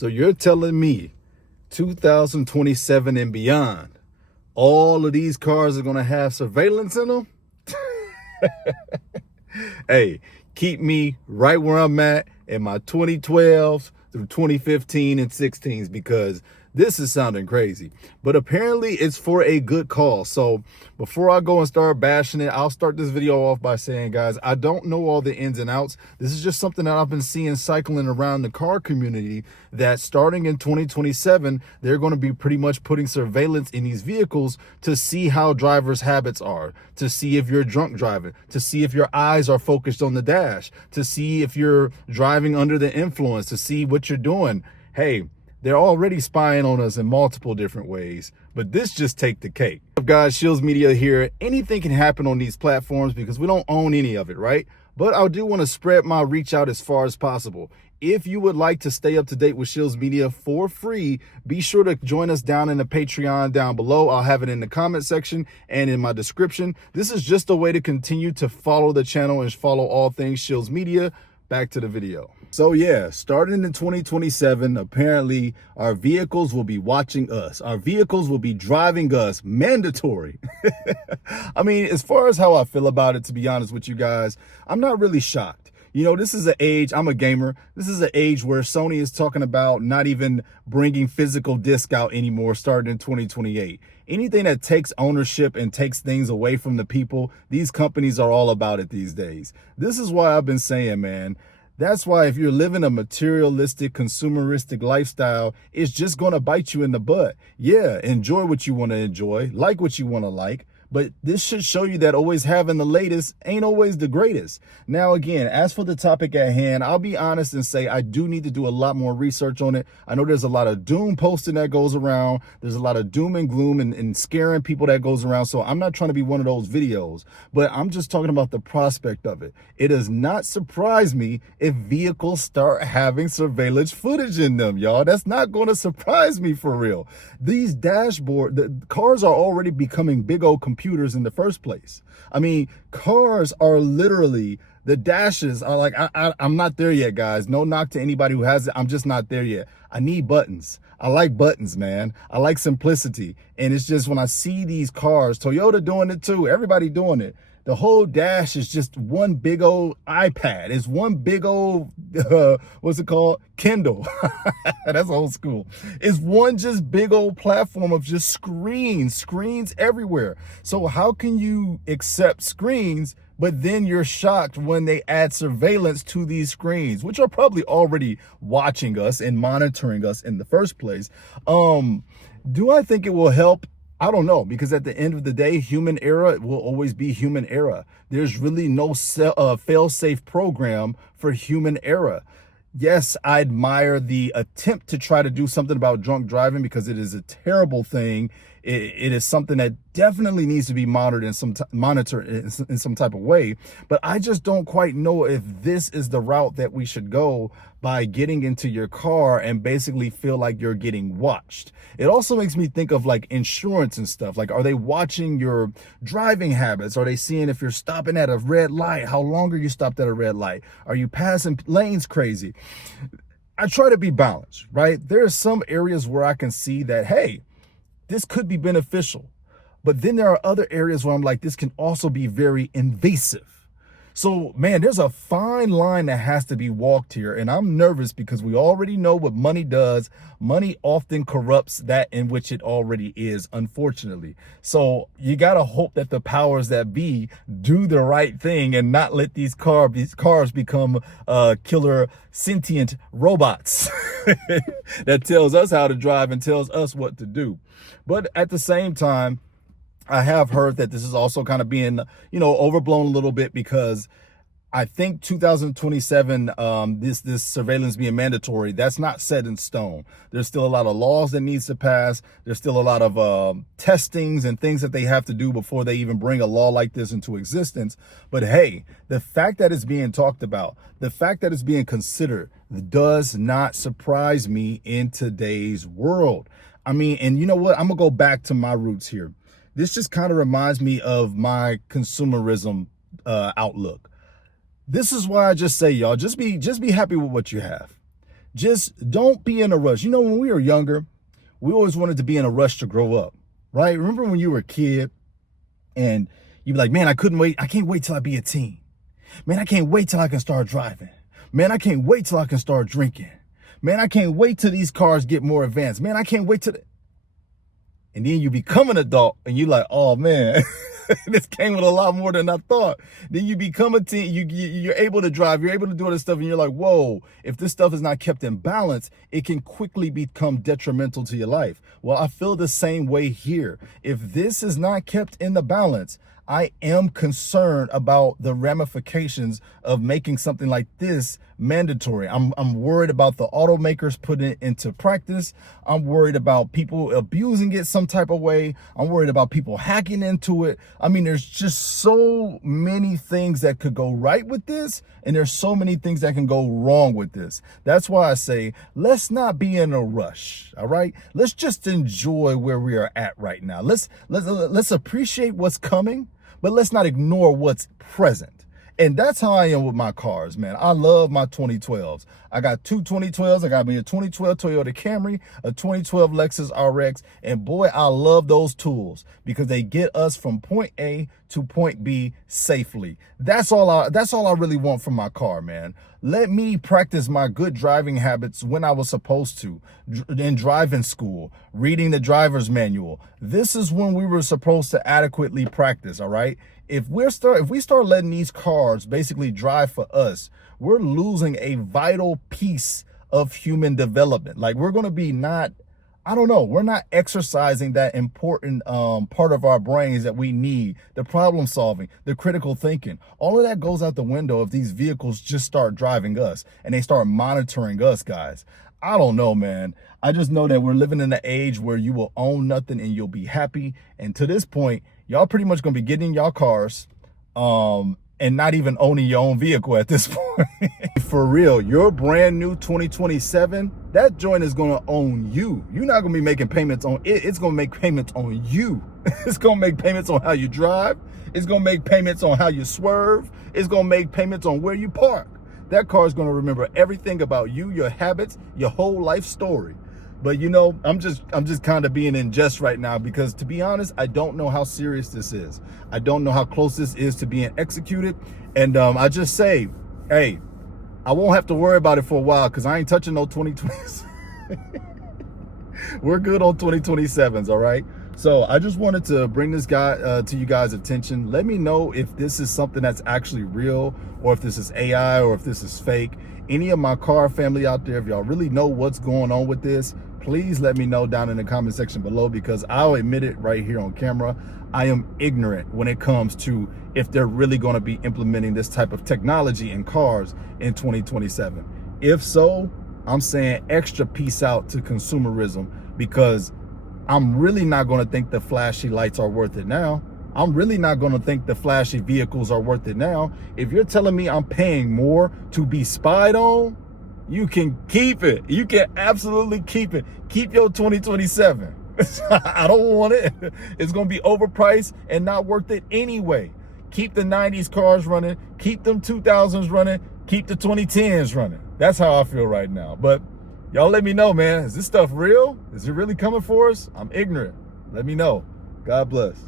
So you're telling me 2027 and beyond, all of these cars are going to have surveillance in them? Hey, keep me right where I'm at in my 2012s through 2015 and 16s, because this is sounding crazy. But apparently it's for a good cause. So before I go and start bashing it, I'll start this video off by saying, guys, I don't know all the ins and outs. This is just something that I've been seeing cycling around the car community, that starting in 2027, they're going to be pretty much putting surveillance in these vehicles to see how drivers' habits are, to see if you're drunk driving, to see if your eyes are focused on the dash, to see if you're driving under the influence, to see what you're doing. Hey, they're already spying on us in multiple different ways, but this just take the cake. Guys, Shields Media here. Anything can happen on these platforms because we don't own any of it, right? But I do want to spread my reach out as far as possible. If you would like to stay up to date with Shields Media for free, be sure to join us down in the Patreon down below. I'll have it in the comment section and in my description. This is just a way to continue to follow the channel and follow all things Shields Media. Back to the video. So yeah, starting in 2027, apparently our vehicles will be watching us. Our vehicles will be driving us, mandatory. I mean, as far as how I feel about it, to be honest with you guys, I'm not really shocked. You know, this is an age, I'm a gamer. This is an age where Sony is talking about not even bringing physical disc out anymore starting in 2028. Anything that takes ownership and takes things away from the people, these companies are all about it these days. This is why I've been saying, man, that's why if you're living a materialistic, consumeristic lifestyle, it's just going to bite you in the butt. Yeah, enjoy what you want to enjoy, like what you want to like. But this should show you that always having the latest ain't always the greatest. Now, again, as for the topic at hand, I'll be honest and say I do need to do a lot more research on it. I know there's a lot of doom posting that goes around. There's a lot of doom and gloom and scaring people that goes around. So I'm not trying to be one of those videos, but I'm just talking about the prospect of it. It does not surprise me if vehicles start having surveillance footage in them, y'all. That's not going to surprise me for real. These the cars are already becoming big old computers in the first place. I mean, cars are literally, the dashes are like, I'm not there yet, guys. No knock to anybody who has it. I'm just not there yet. I need buttons. I like buttons, man. I like simplicity. And it's just when I see these cars, Toyota doing it too, everybody doing it. The whole dash is just one big old iPad. It's one big old, what's it called? Kindle. That's old school. It's one just big old platform of just screens everywhere. So how can you accept screens, but then you're shocked when they add surveillance to these screens, which are probably already watching us and monitoring us in the first place? Do I think it will help? I don't know, because at the end of the day, human error will always be human error. There's really no fail-safe program for human error. Yes, I admire the attempt to try to do something about drunk driving because it is a terrible thing. It is something that definitely needs to be monitored in some type of way. But I just don't quite know if this is the route that we should go, by getting into your car and basically feel like you're getting watched. It also makes me think of like insurance and stuff. Like, are they watching your driving habits? Are they seeing if you're stopping at a red light, how long are you stopped at a red light? Are you passing lanes crazy? I try to be balanced, right? There are some areas where I can see that, hey, this could be beneficial. But then there are other areas where I'm like, this can also be very invasive. So, man, there's a fine line that has to be walked here. And I'm nervous because we already know what money does. Money often corrupts that in which it already is, unfortunately. So you got to hope that the powers that be do the right thing and not let these cars become killer sentient robots that tells us how to drive and tells us what to do. But at the same time, I have heard that this is also kind of being, overblown a little bit, because I think 2027, this surveillance being mandatory, that's not set in stone. There's still a lot of laws that needs to pass. There's still a lot of testings and things that they have to do before they even bring a law like this into existence. But hey, the fact that it's being talked about, the fact that it's being considered, does not surprise me in today's world. I mean, and you know what? I'm gonna go back to my roots here. This just kind of reminds me of my consumerism outlook. This is why I just say, y'all, just be happy with what you have. Just don't be in a rush. You know, when we were younger, we always wanted to be in a rush to grow up, right? Remember when you were a kid and you'd be like, man, I couldn't wait. I can't wait till I be a teen. Man, I can't wait till I can start driving. Man, I can't wait till I can start drinking. Man, I can't wait till these cars get more advanced. Man, I can't wait till... And then you become an adult and you're like, oh man, this came with a lot more than I thought. Then you become a teen, you're able to drive, you're able to do all this stuff, and you're like, whoa, if this stuff is not kept in balance, it can quickly become detrimental to your life. Well, I feel the same way here. If this is not kept in the balance, I am concerned about the ramifications of making something like this mandatory. I'm worried about the automakers putting it into practice. I'm worried about people abusing it some type of way. I'm worried about people hacking into it. I mean, there's just so many things that could go right with this, and there's so many things that can go wrong with this. That's why I say, let's not be in a rush, all right? Let's just enjoy where we are at right now. Let's appreciate what's coming, but let's not ignore what's present. And that's how I am with my cars, man. I love my 2012s. I got two 2012s. I got me a 2012 Toyota Camry, a 2012 Lexus RX. And boy, I love those tools because they get us from point A to point B safely. That's all I really want from my car, man. Let me practice my good driving habits when I was supposed to, in driving school, reading the driver's manual. This is when we were supposed to adequately practice, all right? If we start letting these cars basically drive for us, we're losing a vital piece of human development. Like we're going to be we're not exercising that important part of our brains that we need, the problem solving, the critical thinking. All of that goes out the window if these vehicles just start driving us and they start monitoring us, guys. I don't know, man. I just know that we're living in an age where you will own nothing and you'll be happy. And to this point, y'all pretty much gonna be getting in y'all cars and not even owning your own vehicle at this point. For real, your brand new 2027, that joint is gonna own you. You're not gonna be making payments on it. It's gonna make payments on you. It's gonna make payments on how you drive. It's gonna make payments on how you swerve. It's gonna make payments on where you park. That car is gonna remember everything about you, your habits, your whole life story. But you know, I'm just kind of being in jest right now because, to be honest, I don't know how serious this is. I don't know how close this is to being executed. And I just say, hey, I won't have to worry about it for a while because I ain't touching no 2020s. We're good on 2027s, all right? So I just wanted to bring this guy to you guys' attention. Let me know if this is something that's actually real, or if this is AI, or if this is fake. Any of my car family out there, if y'all really know what's going on with this, please let me know down in the comment section below, because I'll admit it right here on camera. I am ignorant when it comes to if they're really going to be implementing this type of technology in cars in 2027. If so, I'm saying extra peace out to consumerism, because I'm really not going to think the flashy lights are worth it now. I'm really not going to think the flashy vehicles are worth it now. If you're telling me I'm paying more to be spied on, you can keep it. You can absolutely keep it. Keep your 2027. I don't want it. It's going to be overpriced and not worth it anyway. Keep the 90s cars running. Keep them 2000s running. Keep the 2010s running. That's how I feel right now. But y'all let me know, man. Is this stuff real? Is it really coming for us? I'm ignorant. Let me know. God bless.